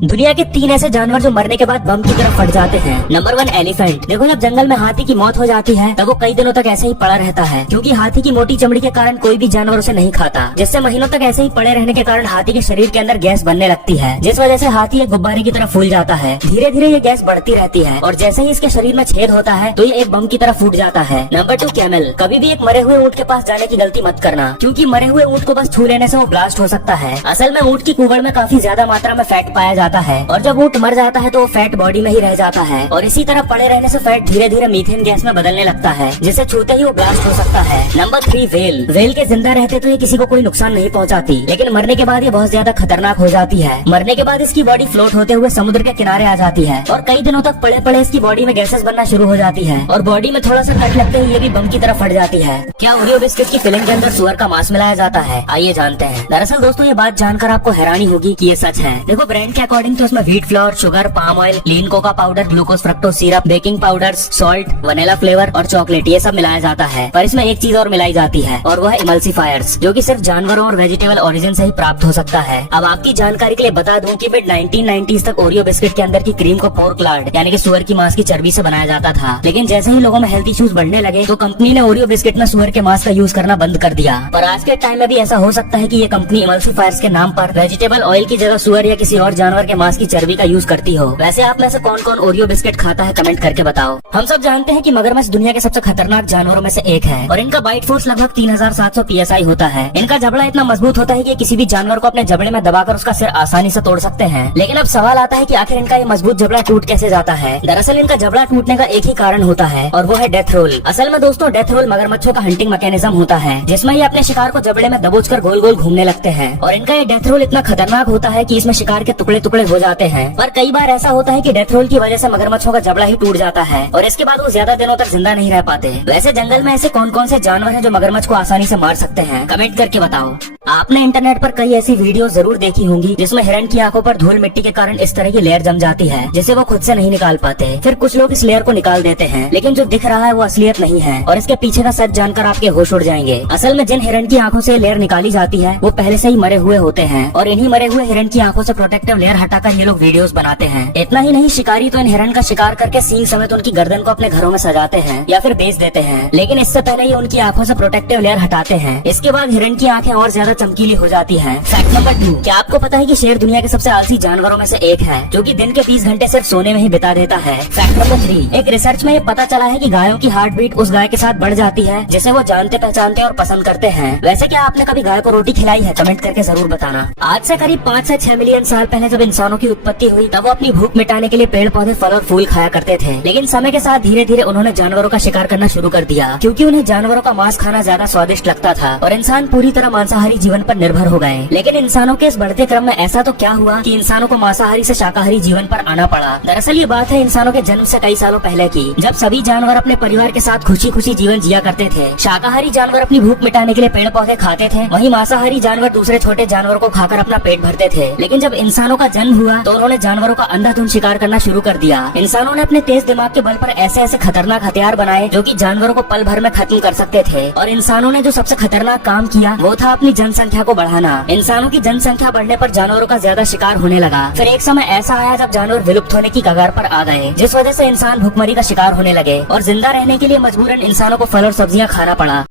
दुनिया के 3 ऐसे जानवर जो मरने के बाद बम की तरफ फट जाते हैं। Number 1 elephant. देखो, जब जंगल में हाथी की मौत हो जाती है तब वो कई दिनों तक ऐसे ही पड़ा रहता है, क्योंकि हाथी की मोटी चमड़ी के कारण कोई भी जानवर उसे नहीं खाता, जिससे महीनों तक ऐसे ही पड़े रहने के कारण हाथी के शरीर के अंदर गैस बनने लगती है, जिस वजह से हाथी एक गुब्बारे की तरह फूल जाता है। धीरे धीरे ये गैस बढ़ती रहती है और जैसे ही इसके शरीर में छेद होता है तो ये एक बम की तरह फूट जाता है। Number 2 camel. कभी भी एक मरे हुए ऊँट के पास जाने की गलती मत करना, क्योंकि मरे हुए ऊँट को बस छू लेने से वो ब्लास्ट हो सकता है। असल में ऊँट की कुबड़ में काफी ज्यादा मात्रा में फैट पाया जाता है और जब ऊँट मर जाता है तो वो फैट बॉडी में ही रह जाता है और इसी तरह पड़े रहने से फैट धीरे धीरे मीथेन गैस में बदलने लगता है, जिसे छूते ही वो ब्लास्ट हो सकता है। Number 3 whale. व्हेल के जिंदा रहते तो ये किसी को कोई नुकसान नहीं पहुंचाती, लेकिन मरने के बाद ये बहुत ज्यादा खतरनाक हो जाती है। मरने के बाद इसकी बॉडी फ्लोट होते हुए समुद्र के किनारे आ जाती है और कई दिनों तक पड़े पड़े इसकी बॉडी में गैसेस बनना शुरू हो जाती है और बॉडी में थोड़ा सा कट लगते ही ये भी बम की तरफ फट जाती है। क्या ओरियो बिस्किट की फिलिंग के अंदर सुअर का मांस मिलाया जाता है? आइए जानते हैं। दरअसल दोस्तों, ये बात जानकर आपको हैरानी होगी कि ये सच है। देखो, ब्रांड के अकॉर्डिंग तो इसमें wheat flour, sugar, palm oil, lean cocoa powder, glucose fructose syrup, baking powder, salt, vanilla flavour और चॉकलेट, ये सब मिलाया जाता है। पर इसमें एक चीज और मिलाई जाती है और वह इमल्सिफायर्स, जो कि सिर्फ जानवरों और वेजिटेबल ओरिजिन से ही प्राप्त हो सकता है। अब आपकी जानकारी के लिए बता दूं कि मिड 1990s तक ओरियो बिस्किट के अंदर की क्रीम को पोर्क लार्ड यानी कि सुअर की मांस की चर्बी से बनाया जाता था, लेकिन जैसे ही लोगों में हेल्थ इश्यूज बढ़ने लगे तो कंपनी ने ओरियो बिस्किट में सुअर के मांस का यूज करना बंद कर दिया। पर आज के टाइम में भी ऐसा हो सकता है कि ये कंपनी इमल्सिफायर्स के नाम पर वेजिटेबल ऑयल की जगह सुअर या किसी और जानवर के मांस की चर्बी का यूज करती हो। वैसे आप में से कौन कौन ओरियो बिस्किट खाता है, कमेंट करके बताओ। हम सब जानते हैं कि मगरमच्छ दुनिया के सबसे खतरनाक जानवरों में से एक है और इनका बाइट फोर्स लगभग 3700 PSI होता है। इनका जबड़ा इतना मजबूत होता है कि किसी भी जानवर को अपने जबड़े में दबाकर उसका सिर आसानी से तोड़ सकते हैं। लेकिन अब सवाल आता है कि आखिर इनका ये मजबूत जबड़ा टूट कैसे जाता है। दरअसल इनका जबड़ा टूटने का एक ही कारण होता है और वो है डेथ रोल। असल में दोस्तों, डेथ रोल मगरमच्छों का हंटिंग मैकेनिज्म होता है, जिसमें ये अपने शिकार को जबड़े में दबोचकर गोल गोल घूमने लगते हैं और इनका ये डेथ रोल इतना खतरनाक होता है कि इसमें शिकार के टुकड़े टुकड़े हो जाते हैं। पर कई बार ऐसा होता है कि डेथ रोल की वजह से मगरमच्छों का जबड़ा ही टूट जाता है और इसके बाद वो ज्यादा दिनों तक जिंदा नहीं रह पाते। वैसे जंगल में ऐसे कौन कौन से जानवर हैं जो मगरमच्छ को आसानी से मार सकते हैं, कमेंट करके बताओ। आपने इंटरनेट पर कई ऐसी वीडियो जरूर देखी होंगी जिसमें हिरण की आंखों पर धूल मिट्टी के कारण इस तरह की लेयर जम जाती है जिसे वो खुद से नहीं निकाल पाते। फिर कुछ लोग इस लेयर को निकाल देते हैं, लेकिन जो दिख रहा है वो असलियत नहीं है और इसके पीछे का सच जानकर आपके होश उड़ जाएंगे। असल में जिन हिरण की आंखों से लेयर निकाली जाती है वो पहले से ही मरे हुए होते हैं और इन्हीं मरे हुए हिरण की आंखों से प्रोटेक्टिव लेयर हटाकर ये लोग वीडियोस बनाते हैं। इतना ही नहीं, शिकारी तो इन हिरण का शिकार करके सींग समेत उनकी गर्दन को अपने घरों में सजाते हैं या फिर बेच देते हैं, लेकिन इससे पहले ही उनकी आंखों से प्रोटेक्टिव लेयर हटाते हैं। इसके बाद हिरण की आंखें और ज्यादा चमकीली हो जाती है। Fact number 2। क्या आपको पता है कि शेर दुनिया के सबसे आलसी जानवरों में से एक है, जो कि दिन के 20 घंटे सिर्फ सोने में ही बिता देता है। Fact number 3। एक रिसर्च में ये पता चला है कि गायों की हार्ट बीट उस गाय के साथ बढ़ जाती है जिसे वो जानते पहचानते और पसंद करते हैं। वैसे क्या आपने कभी गाय को रोटी खिलाई है? कमेंट करके जरूर बताना। आज से करीब 5 से 6 मिलियन साल पहले जब इंसानों की उत्पत्ति हुई तब वो अपनी भूख मिटाने के लिए पेड़ पौधे, फल और फूल खाया करते थे, लेकिन समय के साथ धीरे धीरे उन्होंने जानवरों का शिकार करना शुरू कर दिया, क्योंकि उन्हें जानवरों का मांस खाना ज्यादा स्वादिष्ट लगता था और इंसान पूरी तरह मांसाहारी जीवन पर निर्भर हो गए। लेकिन इंसानों के इस बढ़ते क्रम में ऐसा तो क्या हुआ कि इंसानों को मांसाहारी से शाकाहारी जीवन पर आना पड़ा। दरअसल ये बात है इंसानों के जन्म से कई सालों पहले की, जब सभी जानवर अपने परिवार के साथ खुशी खुशी जीवन जिया करते थे। शाकाहारी जानवर अपनी भूख मिटाने के लिए पेड़ पौधे खाते थे, वहीं मांसाहारी जानवर दूसरे छोटे जानवरों को खाकर अपना पेट भरते थे। लेकिन जब इंसानों का जन्म हुआ तो उन्होंने जानवरों का अंधाधुंध शिकार करना शुरू कर दिया। इंसानों ने अपने तेज दिमाग के बल पर ऐसे ऐसे खतरनाक हथियार बनाए जो कि जानवरों को पल भर में खत्म कर सकते थे और इंसानों ने जो सबसे खतरनाक काम किया वो था अपनी जनसंख्या को बढ़ाना। इंसानों की जनसंख्या बढ़ने पर जानवरों का ज्यादा शिकार होने लगा। फिर एक समय ऐसा आया जब जानवर विलुप्त होने की कगार पर आ गए, जिस वजह से इंसान भुखमरी का शिकार होने लगे और जिंदा रहने के लिए मजबूरन इंसानों को फल और सब्जियां खाना पड़ा।